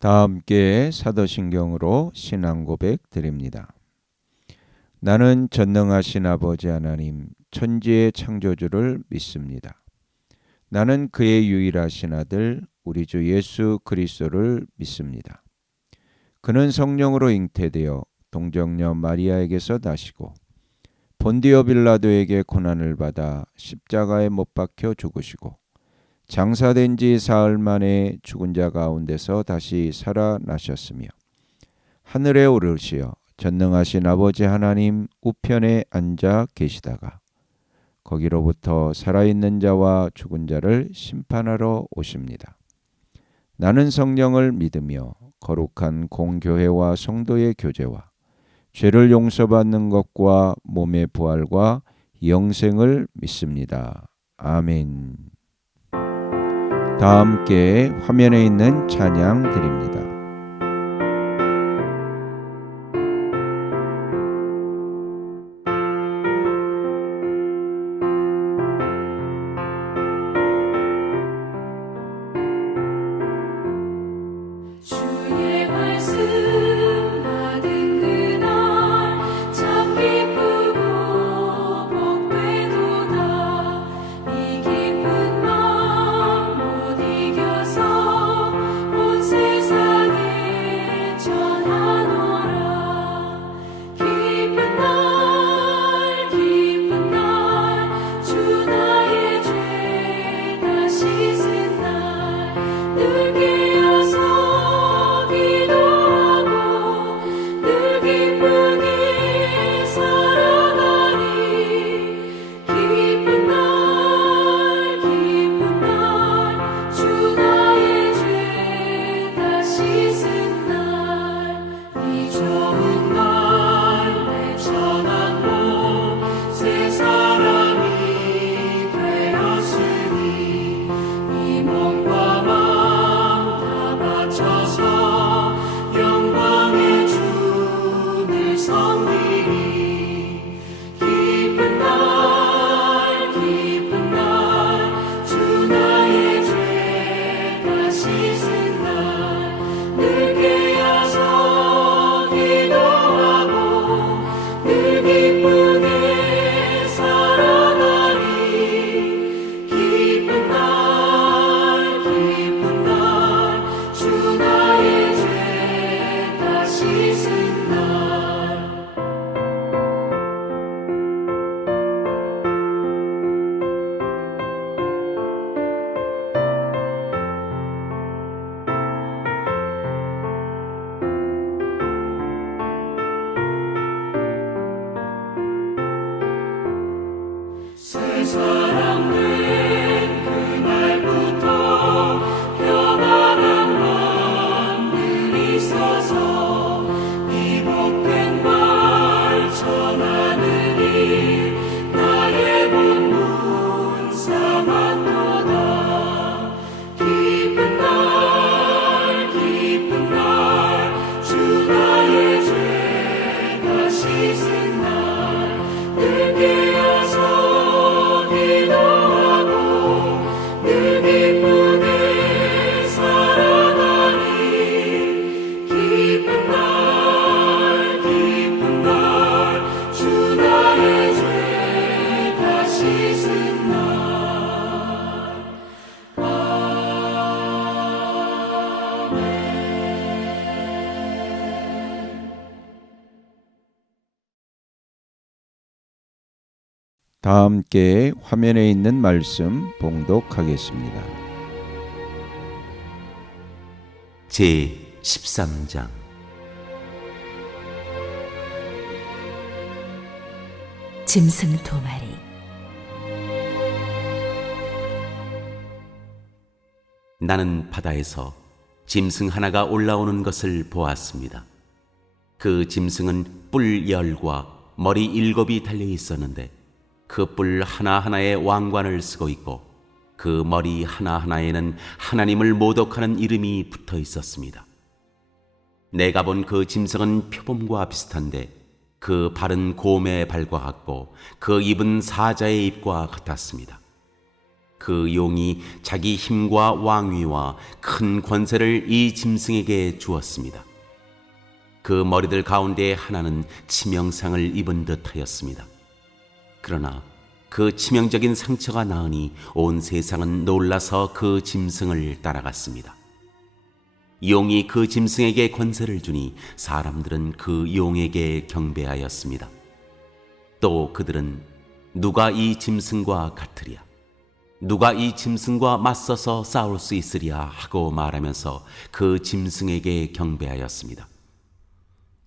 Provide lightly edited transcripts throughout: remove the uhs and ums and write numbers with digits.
다 함께 사도신경으로 신앙 고백 드립니다. 나는 전능하신 아버지 하나님 천지의 창조주를 믿습니다. 나는 그의 유일하신 아들 우리 주 예수 그리스도를 믿습니다. 그는 성령으로 잉태되어 동정녀 마리아에게서 나시고 본디오 빌라도에게 고난을 받아 십자가에 못 박혀 죽으시고 장사된 지 사흘 만에 죽은 자 가운데서 다시 살아나셨으며 하늘에 오르시어 전능하신 아버지 하나님 우편에 앉아 계시다가 거기로부터 살아있는 자와 죽은 자를 심판하러 오십니다. 나는 성령을 믿으며 거룩한 공교회와 성도의 교제와 죄를 용서받는 것과 몸의 부활과 영생을 믿습니다. 아멘. 다 함께 화면에 있는 찬양 드립니다. 주의 말씀 받은 그날 참 기쁘고 복되도다. 이 기쁜 마음 못 이겨서 온 세상에 전하노라. 기쁜 날 주 나의 죄 다 씻은 날 늘 깨어서 기도하고 늘 기쁘게 살아가리. 기쁜 날 주 나의 죄 다 씻은 날 이 좋은 날 내 천한 몸 새 사람이 되었으니 이 몸과 마음 다 바쳐서 영광의 주를 섬기리. 기쁜 날 주 나의 죄 다 씻은 날 늘 깨어서 기도하고 늘 기쁘게 살아가리. 기쁜 날 주 나의 죄 다 씻은 날 새 사람 된 그날부터 평안한 마음을 있어서 이 복된 말 전하느니 나의 본문 삼았도다. 기쁜 날 주 나의 죄 다 씻은 날 늘 깨어서 기도하고 늘 기쁘게 살아가리. 기쁜 날 주 나의 죄 다 씻은 날 아멘. 다 함께 화면에 있는 말씀 봉독하겠습니다. 제 13장 짐승 두 마리. 나는 바다에서 짐승 하나가 올라오는 것을 보았습니다. 그 짐승은 뿔 10과 머리 7이 달려 있었는데 그 뿔 하나하나에 왕관을 쓰고 있고 그 머리 하나하나에는 하나님을 모독하는 이름이 붙어 있었습니다. 내가 본 그 짐승은 표범과 비슷한데 그 발은 곰의 발과 같고 그 입은 사자의 입과 같았습니다. 그 용이 자기 힘과 왕위와 큰 권세를 이 짐승에게 주었습니다. 그 머리들 가운데 하나는 치명상을 입은 듯하였습니다. 그러나 그 치명적인 상처가 나으니 온 세상은 놀라서 그 짐승을 따라갔습니다. 용이 그 짐승에게 권세를 주니 사람들은 그 용에게 경배하였습니다. 또 그들은 누가 이 짐승과 같으랴, 누가 이 짐승과 맞서서 싸울 수 있으랴 하고 말하면서 그 짐승에게 경배하였습니다.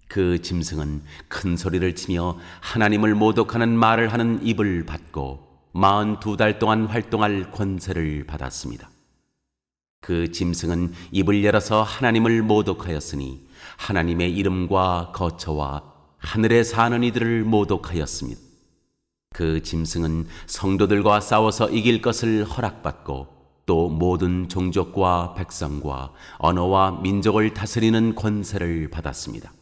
그 짐승은 큰 소리를 치며 하나님을 모독하는 말을 하는 입을 받고 42달 동안 활동할 권세를 받았습니다. 그 짐승은 입을 열어서 하나님을 모독하였으니 하나님의 이름과 거처와 하늘에 사는 이들을 모독하였습니다. 그 짐승은 성도들과 싸워서 이길 것을 허락받고 또 모든 종족과 백성과 언어와 민족을 다스리는 권세를 받았습니다.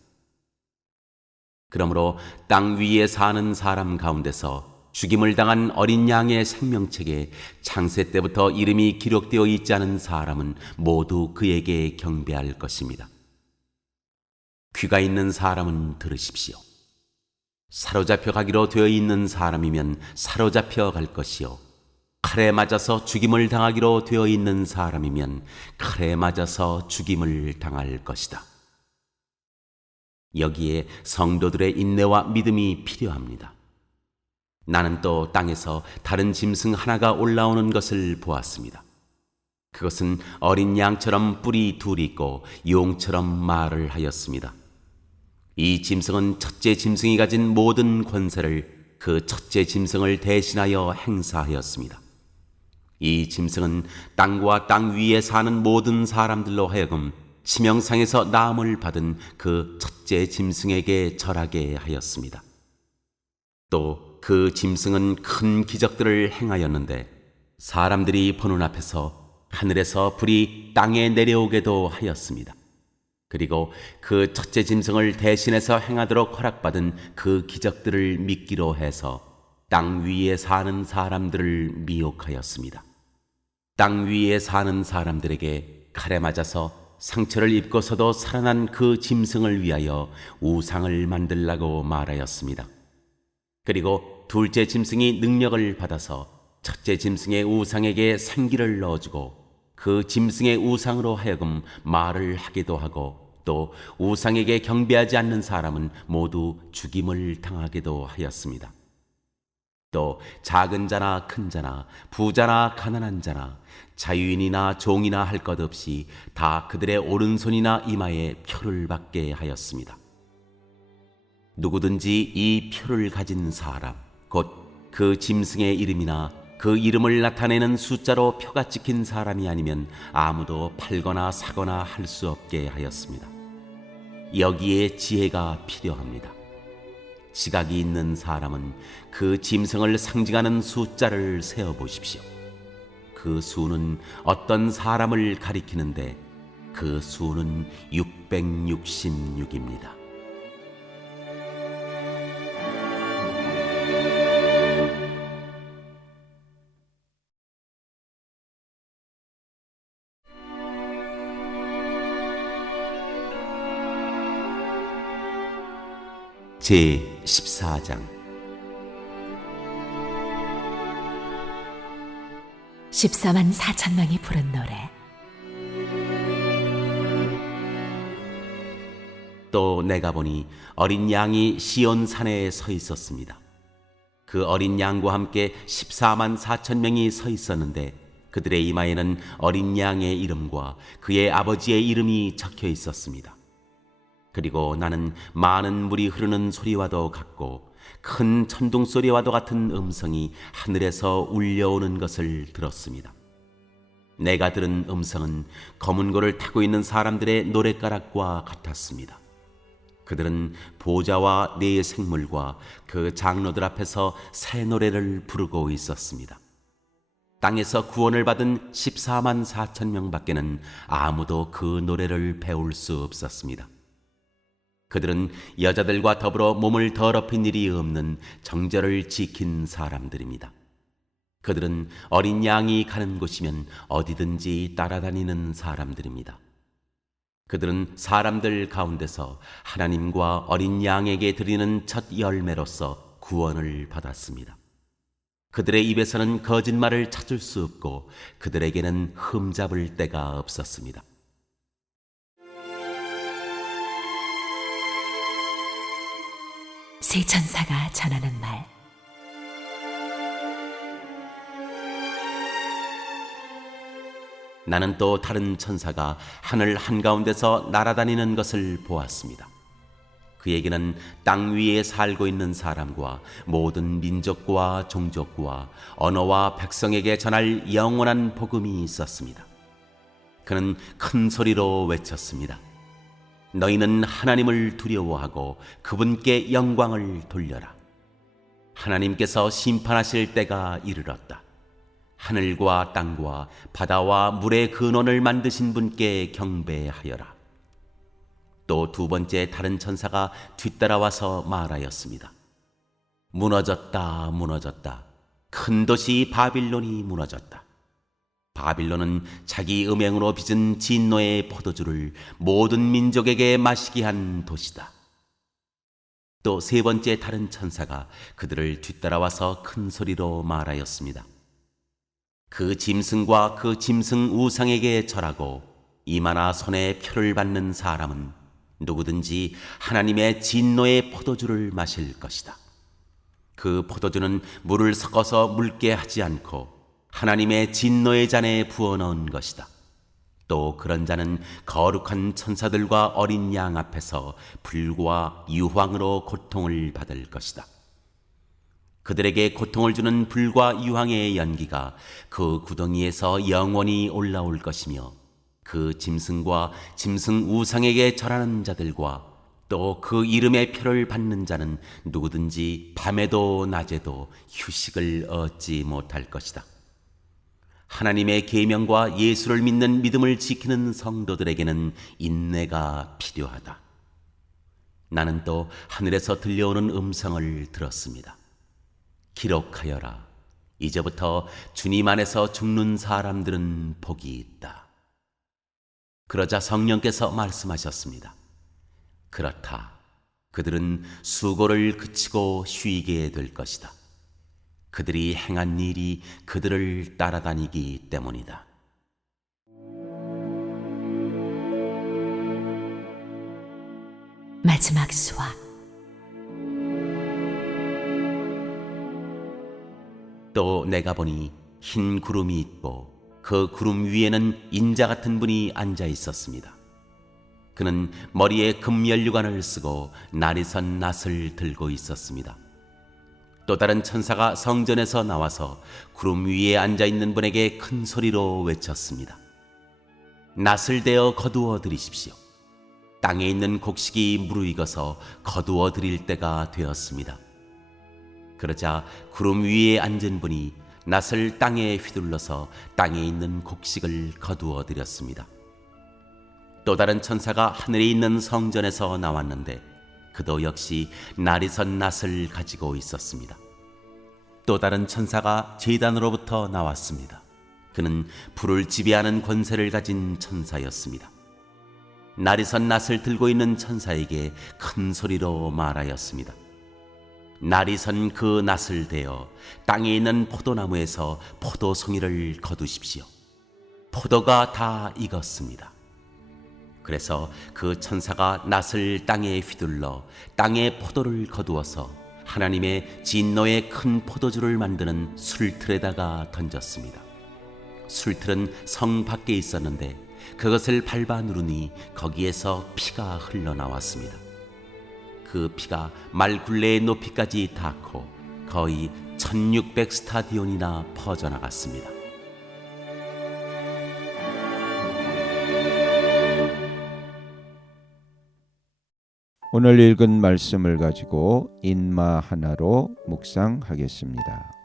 그러므로 땅 위에 사는 사람 가운데서 죽임을 당한 어린 양의 생명책에 창세 때부터 이름이 기록되어 있지 않은 사람은 모두 그에게 경배할 것입니다. 귀가 있는 사람은 들으십시오. 사로잡혀 가기로 되어 있는 사람이면 사로잡혀 갈 것이요, 칼에 맞아서 죽임을 당하기로 되어 있는 사람이면 칼에 맞아서 죽임을 당할 것이다. 여기에 성도들의 인내와 믿음이 필요합니다. 나는 또 땅에서 다른 짐승 하나가 올라오는 것을 보았습니다. 그것은 어린 양처럼 뿔이 둘 있고 용처럼 말을 하였습니다. 이 짐승은 첫째 짐승이 가진 모든 권세를 그 첫째 짐승을 대신하여 행사하였습니다. 이 짐승은 땅과 땅 위에 사는 모든 사람들로 하여금 치명상에서 나음을 받은 그 첫째 짐승에게 절하게 하였습니다. 또 그 짐승은 큰 기적들을 행하였는데 사람들이 보는 앞에서 하늘에서 불이 땅에 내려오게도 하였습니다. 그리고 그 첫째 짐승을 대신해서 행하도록 허락받은 그 기적들을 믿기로 해서 땅 위에 사는 사람들을 미혹하였습니다. 땅 위에 사는 사람들에게 칼에 맞아서 상처를 입고서도 살아난 그 짐승을 위하여 우상을 만들라고 말하였습니다. 그리고 둘째 짐승이 능력을 받아서 첫째 짐승의 우상에게 생기를 넣어주고 그 짐승의 우상으로 하여금 말을 하기도 하고 또 우상에게 경배하지 않는 사람은 모두 죽임을 당하기도 하였습니다. 또 작은 자나 큰 자나 부자나 가난한 자나 자유인이나 종이나 할 것 없이 다 그들의 오른손이나 이마에 표를 받게 하였습니다. 누구든지 이 표를 가진 사람, 곧 그 짐승의 이름이나 그 이름을 나타내는 숫자로 표가 찍힌 사람이 아니면 아무도 팔거나 사거나 할 수 없게 하였습니다. 여기에 지혜가 필요합니다. 지각이 있는 사람은 그 짐승을 상징하는 숫자를 세어보십시오. 그 수는 어떤 사람을 가리키는데 그 수는 666입니다. 제 14장 14만 4천 명이 부른 노래. 또 내가 보니 어린 양이 시온 산에 서 있었습니다. 그 어린 양과 함께 14만 4천 명이 서 있었는데 그들의 이마에는 어린 양의 이름과 그의 아버지의 이름이 적혀 있었습니다. 그리고 나는 많은 물이 흐르는 소리와도 같고 큰 천둥 소리와도 같은 음성이 하늘에서 울려오는 것을 들었습니다. 내가 들은 음성은 검은 고를 타고 있는 사람들의 노랫가락과 같았습니다. 그들은 보좌와 네 생물과 그 장로들 앞에서 새 노래를 부르고 있었습니다. 땅에서 구원을 받은 14만 4천 명밖에는 아무도 그 노래를 배울 수 없었습니다. 그들은 여자들과 더불어 몸을 더럽힌 일이 없는 정절을 지킨 사람들입니다. 그들은 어린 양이 가는 곳이면 어디든지 따라다니는 사람들입니다. 그들은 사람들 가운데서 하나님과 어린 양에게 드리는 첫 열매로서 구원을 받았습니다. 그들의 입에서는 거짓말을 찾을 수 없고 그들에게는 흠잡을 데가 없었습니다. 새 천사가 전하는 말. 나는 또 다른 천사가 하늘 한가운데서 날아다니는 것을 보았습니다. 그에게는 땅 위에 살고 있는 사람과 모든 민족과 종족과 언어와 백성에게 전할 영원한 복음이 있었습니다. 그는 큰 소리로 외쳤습니다. 너희는 하나님을 두려워하고 그분께 영광을 돌려라. 하나님께서 심판하실 때가 이르렀다. 하늘과 땅과 바다와 물의 근원을 만드신 분께 경배하여라. 또 두 번째 다른 천사가 뒤따라와서 말하였습니다. 무너졌다, 무너졌다. 큰 도시 바빌론이 무너졌다. 바빌론은 자기 음행으로 빚은 진노의 포도주를 모든 민족에게 마시게 한 도시다. 또 세 번째 다른 천사가 그들을 뒤따라와서 큰 소리로 말하였습니다. 그 짐승과 그 짐승 우상에게 절하고 이마나 손에 표를 받는 사람은 누구든지 하나님의 진노의 포도주를 마실 것이다. 그 포도주는 물을 섞어서 묽게 하지 않고 하나님의 진노의 잔에 부어 넣은 것이다. 또 그런 자는 거룩한 천사들과 어린 양 앞에서 불과 유황으로 고통을 받을 것이다. 그들에게 고통을 주는 불과 유황의 연기가 그 구덩이에서 영원히 올라올 것이며 그 짐승과 짐승 우상에게 절하는 자들과 또 그 이름의 표를 받는 자는 누구든지 밤에도 낮에도 휴식을 얻지 못할 것이다. 하나님의 계명과 예수를 믿는 믿음을 지키는 성도들에게는 인내가 필요하다. 나는 또 하늘에서 들려오는 음성을 들었습니다. 기록하여라. 이제부터 주님 안에서 죽는 사람들은 복이 있다. 그러자 성령께서 말씀하셨습니다. 그렇다. 그들은 수고를 그치고 쉬게 될 것이다. 그들이 행한 일이 그들을 따라다니기 때문이다. 마지막 수화. 또 내가 보니 흰 구름이 있고 그 구름 위에는 인자 같은 분이 앉아 있었습니다. 그는 머리에 금연류관을 쓰고 날이 선 낫을 들고 있었습니다. 또 다른 천사가 성전에서 나와서 구름 위에 앉아 있는 분에게 큰 소리로 외쳤습니다. 낫을 대어 거두어 드리십시오. 땅에 있는 곡식이 무르익어서 거두어 드릴 때가 되었습니다. 그러자 구름 위에 앉은 분이 낫을 땅에 휘둘러서 땅에 있는 곡식을 거두어 드렸습니다. 또 다른 천사가 하늘에 있는 성전에서 나왔는데 그도 역시 날이 선 낫을 가지고 있었습니다. 또 다른 천사가 제단으로부터 나왔습니다. 그는 불을 지배하는 권세를 가진 천사였습니다. 날이 선 낫을 들고 있는 천사에게 큰 소리로 말하였습니다. 날이 선 그 낫을 대어 땅에 있는 포도나무에서 포도송이를 거두십시오. 포도가 다 익었습니다. 그래서 그 천사가 낫을 땅에 휘둘러 땅에 포도를 거두어서 하나님의 진노의 큰 포도주를 만드는 술틀에다가 던졌습니다. 술틀은 성 밖에 있었는데 그것을 밟아 누르니 거기에서 피가 흘러나왔습니다. 그 피가 말 굴레의 높이까지 닿고 거의 1600 스타디온이나 퍼져나갔습니다. 오늘 읽은 말씀을 가지고 인마 하나로 묵상하겠습니다.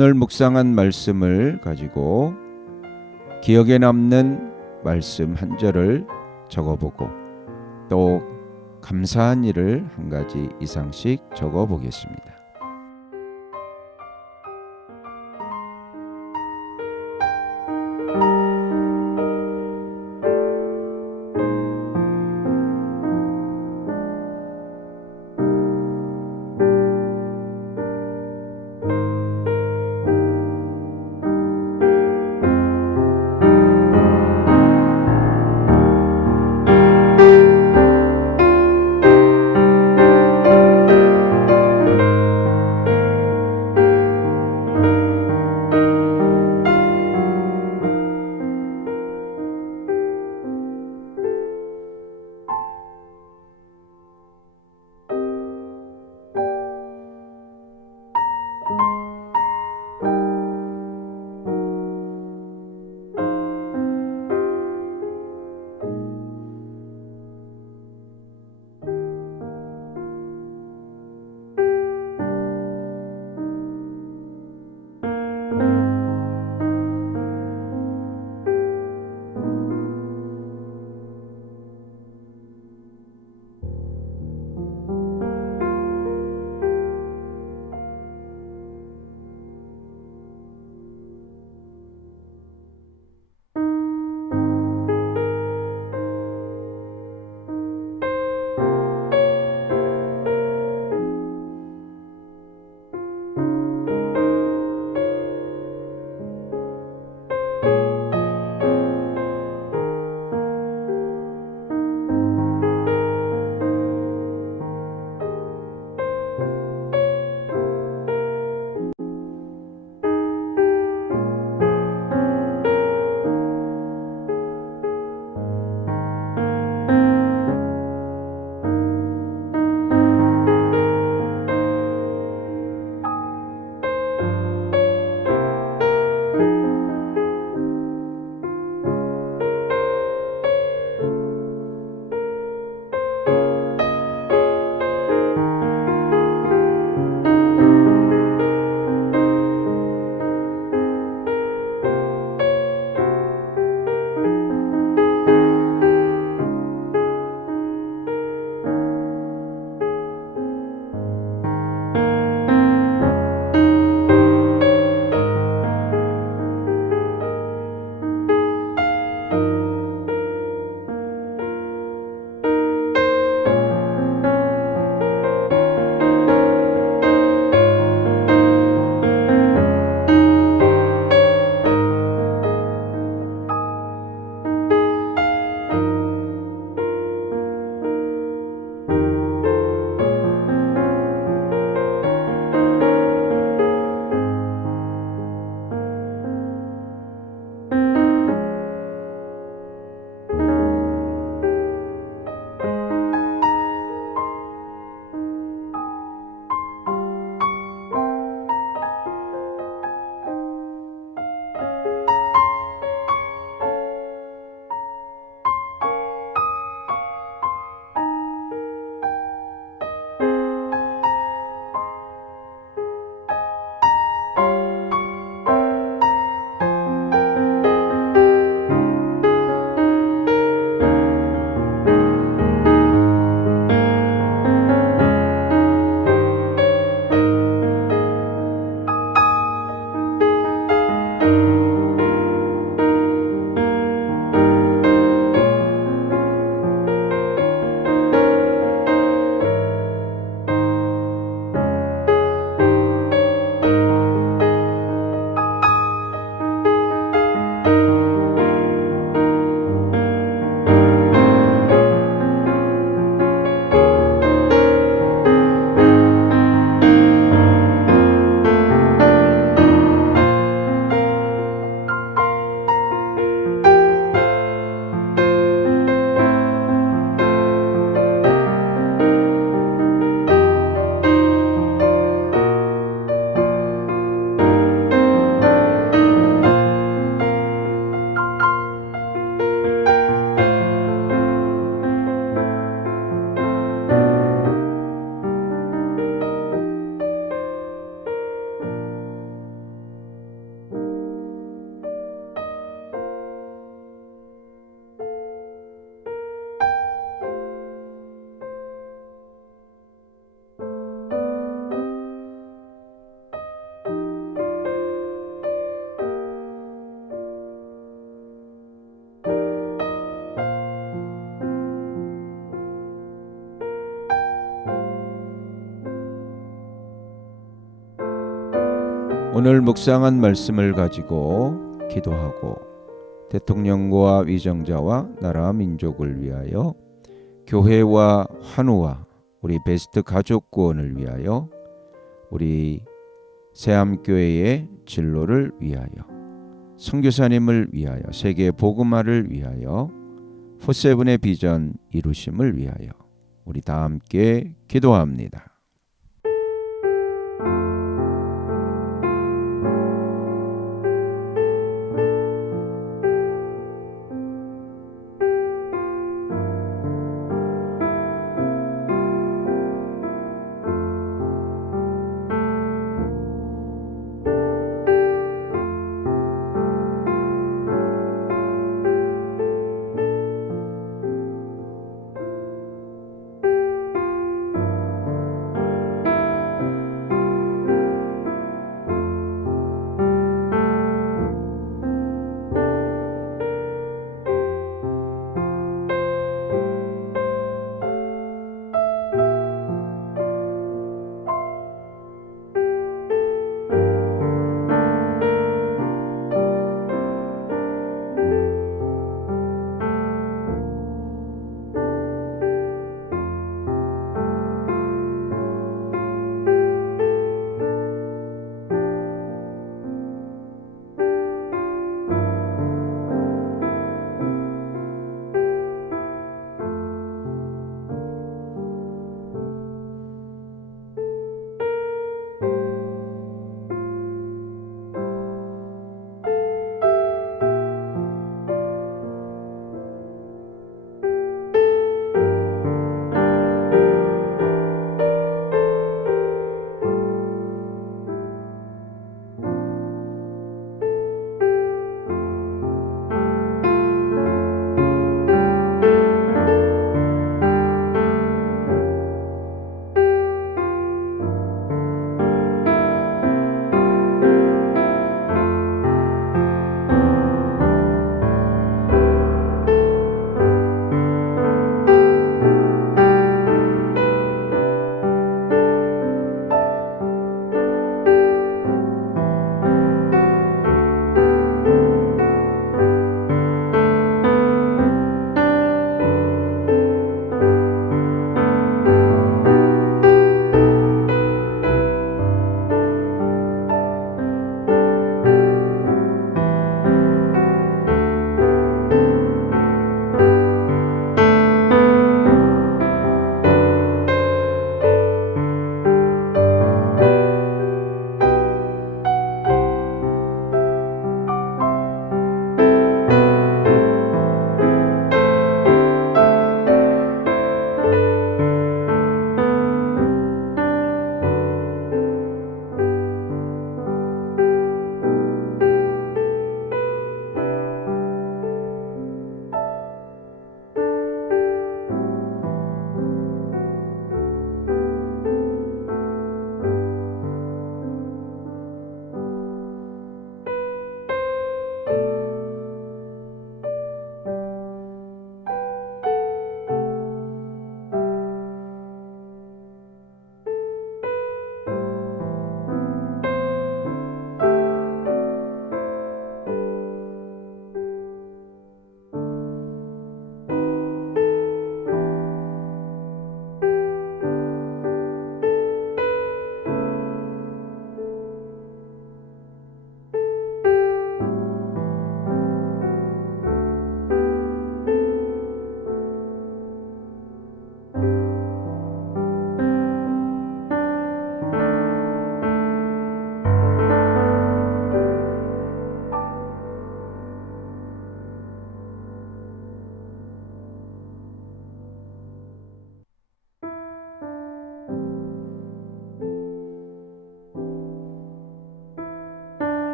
오늘 묵상한 말씀을 가지고 기억에 남는 말씀 한 절을 적어보고 또 감사한 일을 한 가지 이상씩 적어보겠습니다. 오늘 묵상한 말씀을 가지고 기도하고 대통령과 위정자와 나라 민족을 위하여 교회와 환우와 우리 베스트 가족 구원을 위하여 우리 새암교회의 진로를 위하여 선교사님을 위하여 세계 복음화를 위하여 포세븐의 비전 이루심을 위하여 우리 다 함께 기도합니다.